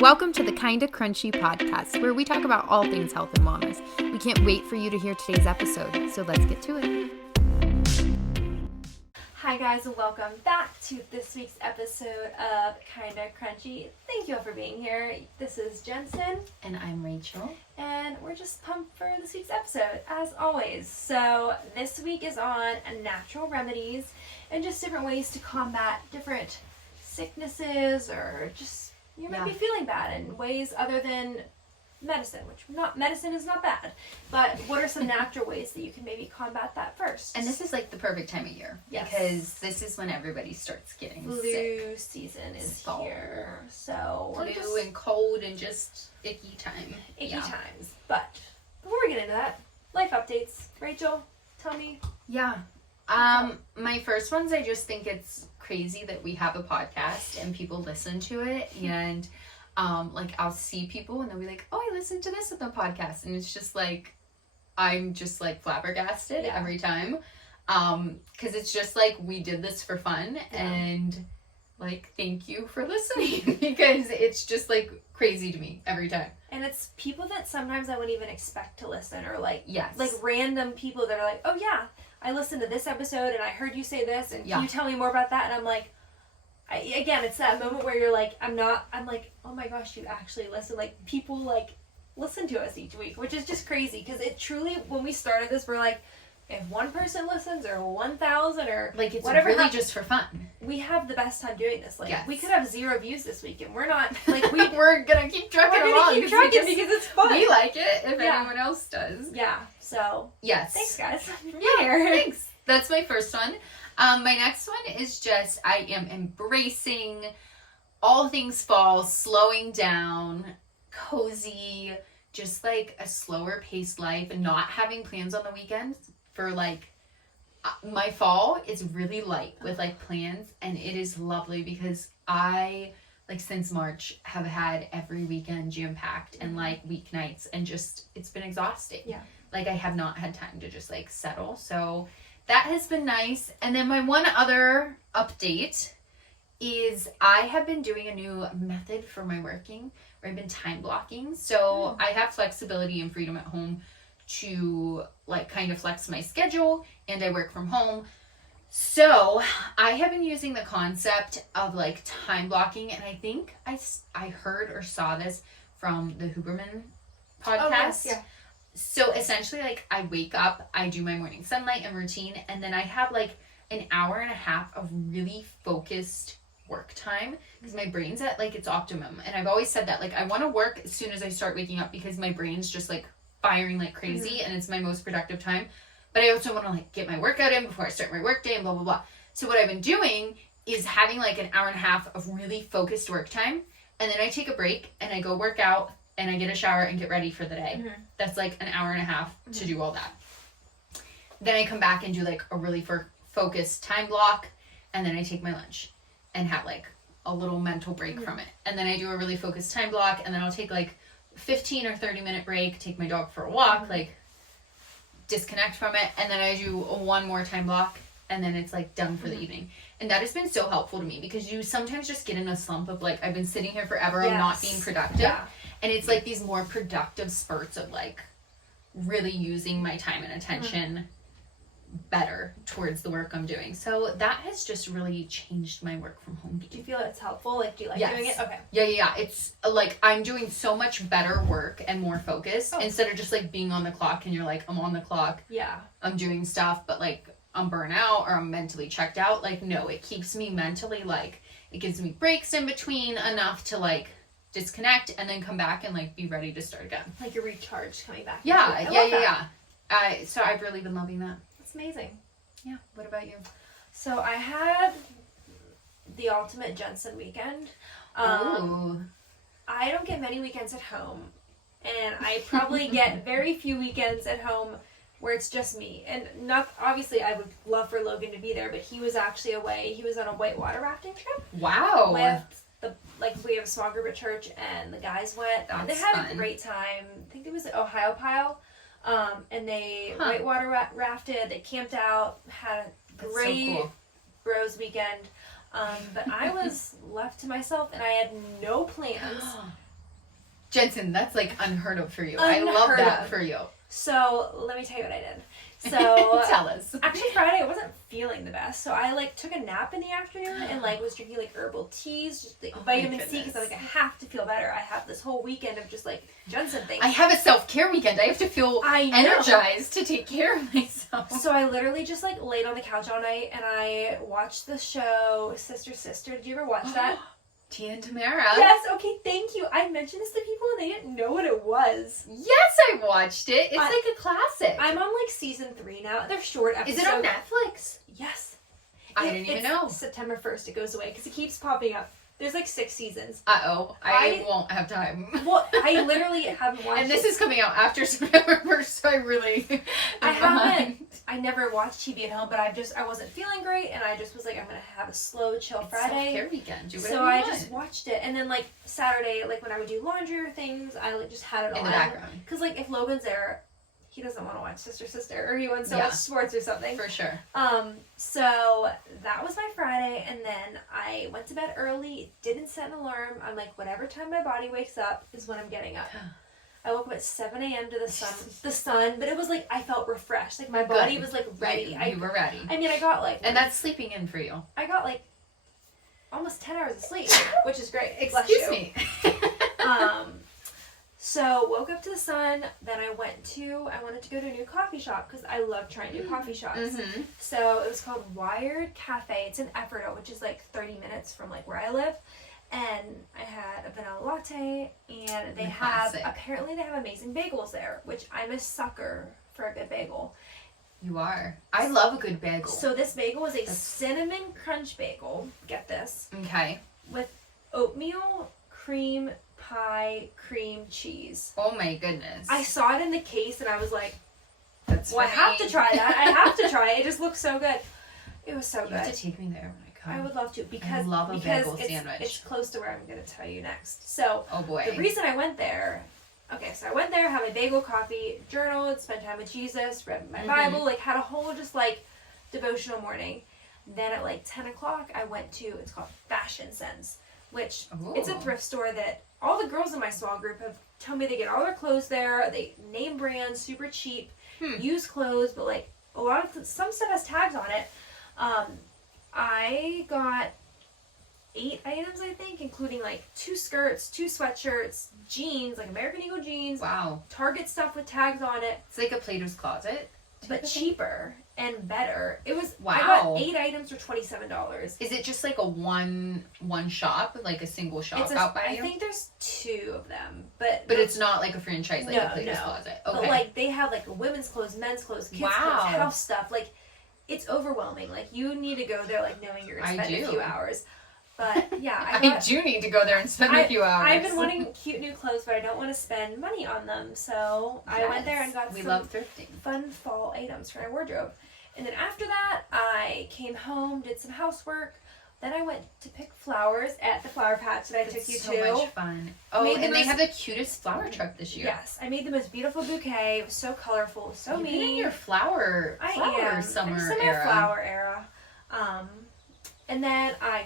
Welcome to the Kinda Crunchy podcast, where we talk about all things health and wellness. We can't wait for you to hear today's episode, so let's get to it. Hi guys, and welcome back to this week's episode of Kinda Crunchy. Thank you all for being here. This is Jensen. And I'm Rachel. And we're just pumped for this week's episode, as always. So this week is on natural remedies and just different ways to combat different sicknesses or just you might be feeling bad in ways other than medicine, medicine is not bad, but what are some natural ways that you can maybe combat that first? And this is like the perfect time of year, because this is when everybody starts getting flu sick. Season is here, so flu and cold and just icky times. But before we get into that, life updates. Rachel, tell me. My first ones, I just think it's crazy that we have a podcast and people listen to it, and I'll see people and they'll be like, oh, I listened to this at the podcast, and it's just like I'm just like flabbergasted every time, because it's just like we did this for fun, and like thank you for listening because it's just like crazy to me every time. And it's people that sometimes I wouldn't even expect to listen, or like random people that are like, oh yeah, I listened to this episode and I heard you say this, and can you tell me more about that? And I'm like, again, it's that moment where you're like, I'm like, oh my gosh, you actually listen. Like, people like listen to us each week, which is just crazy, because it truly, when we started this, we're like, if one person listens or 1,000 or like, it's whatever really just for fun. We have the best time doing this. Like, we could have 0 views this week, and we're not like we're gonna keep trucking along because it's fun. We like it if anyone else does. Yeah. So thanks guys. Thanks. That's my first one. My next one is just I am embracing all things fall, slowing down, cozy, just like a slower paced life, and not having plans on the weekends. For like, my fall is really light with like plans, and it is lovely because I, like, since March have had every weekend jam-packed and like weeknights, and just it's been exhausting. Like, I have not had time to just like settle, so that has been nice. And then my one other update is I have been doing a new method for my working, where I've been time blocking. So I have flexibility and freedom at home to like kind of flex my schedule, and I work from home. So I have been using the concept of like time blocking, and I think I heard or saw this from the Huberman podcast. So essentially, like, I wake up, I do my morning sunlight and routine, and then I have like an hour and a half of really focused work time, because my brain's at like its optimum. And I've always said that, like, I want to work as soon as I start waking up, because my brain's just like firing like crazy, and it's my most productive time. But I also want to like get my workout in before I start my work day and blah blah blah. So what I've been doing is having like an hour and a half of really focused work time, and then I take a break and I go work out and I get a shower and get ready for the day. That's like an hour and a half to do all that. Then I come back and do like a really focused time block, and then I take my lunch and have like a little mental break from it. And then I do a really focused time block, and then I'll take like 15 or 30 minute break, take my dog for a walk, like disconnect from it, and then I do one more time block, and then it's like done for the evening. And that has been so helpful to me, because you sometimes just get in a slump of like, I've been sitting here forever, I'm not being productive. And it's like these more productive spurts of like really using my time and attention better towards the work I'm doing. So that has just really changed my work from home. Do you feel it's helpful? Like, do you like doing it? Okay. Yeah. It's like I'm doing so much better work and more focused, instead of just like being on the clock, and you're like, I'm on the clock. I'm doing stuff, but like I'm burnt out or I'm mentally checked out. Like, no, it keeps me mentally, like, it gives me breaks in between enough to like disconnect and then come back and like be ready to start again. Like you're recharged coming back. So I've really been loving that. That's amazing. Yeah. What about you? So I had the ultimate Jensen weekend. I don't get many weekends at home, and I probably get very few weekends at home where it's just me. And not obviously, I would love for Logan to be there, but he was actually away. He was on a whitewater rafting trip. Wow. With we have a small group at church, and the guys went. That's they had fun. A great time. I think it was at Ohio Pile. And they whitewater rafted, they camped out, had a great bros weekend. But I was left to myself, and I had no plans. Jensen, that's like unheard of for you. I love that for you. So let me tell you what I did. So tell us. Actually, Friday I wasn't feeling the best, so I like took a nap in the afternoon and like was drinking like herbal teas, just like vitamin C, because I like I have to feel better. I have this whole weekend of just like Jensen things. I have a self-care weekend. I have to feel energized to take care of myself. So I literally just like laid on the couch all night and I watched the show Sister Sister. Did you ever watch that? Tia and Tamara. Yes, okay, thank you. I mentioned this to people and they didn't know what it was. Yes, I watched it. It's like a classic. I'm on like season 3 now. They're short episodes. Is it on Netflix? Yes. I didn't even know. September 1st it goes away because it keeps popping up. There's like 6 seasons. Uh-oh. I won't have time. Well, I literally haven't watched And this is coming out after September 1st, so I never watched TV at home, but I wasn't feeling great, and I just was like, I'm going to have a slow, chill Friday. Self-care weekend. Do so I just watched it, and then like Saturday, like when I would do laundry or things, I like just had it on. In the background. Because like if Logan's there, he doesn't want to watch Sister Sister, or he wants to watch sports or something. For sure. So that was my Friday, and then I went to bed early, didn't set an alarm. I'm like, whatever time my body wakes up is when I'm getting up. I woke up at 7 a.m. to the sun, but it was like, I felt refreshed. Like my body was like ready. You were ready. I mean, I got like... And that's sleeping in for you. I got like almost 10 hours of sleep, which is great. Excuse me. So woke up to the sun, then I wanted to go to a new coffee shop because I love trying new coffee shops. Mm-hmm. So it was called Wired Cafe. It's in Ephrata, which is like 30 minutes from like where I live. And I had a vanilla latte, and apparently they have amazing bagels there, which I'm a sucker for a good bagel. You are. I love a good bagel. So this bagel is a cinnamon crunch bagel. Get this. Okay. With oatmeal, cream pie, cream cheese. Oh my goodness. I saw it in the case, and I was like, that's I have to try that. I have to try it. It just looks so good. It was so good. You have to take me there when I come. I would love to because I love a bagel sandwich. It's close to where I'm going to tell you next. So, oh boy. The reason I went there, so I went there, had my bagel, coffee, journaled, spent time with Jesus, read my Bible, like had a whole just like devotional morning. Then at like 10 o'clock, I went to, it's called Fashion Sense, which it's a thrift store that all the girls in my small group have told me they get all their clothes there. They name brands, super cheap, used clothes, but like a lot of some stuff has tags on it. I got 8 items, I think, including like 2 skirts, 2 sweatshirts, jeans, like American Eagle jeans. Wow. Target stuff with tags on it. It's like a Plato's Closet. But cheaper and better. It was, wow. I got 8 items for $27. Is it just like a one shop, like a single shop out by you? I think there's 2 of them. But it's not like a franchise like a Plato's Closet. Okay. But like they have like women's clothes, men's clothes, kids' clothes, house stuff. Like it's overwhelming. Like you need to go there like knowing you're going to spend a few hours. But yeah, I do need to go there and spend a few hours. I've been wanting cute new clothes, but I don't want to spend money on them. So I went there and got love thrifting. Fun fall items for my wardrobe. And then after that, I came home, did some housework. Then I went to pick flowers at the flower patch that I took you to. So much fun. Oh, and they have the cutest flower truck this year. Yes, I made the most beautiful bouquet. It was so colorful, so You've been in your flower summer era. era. And then I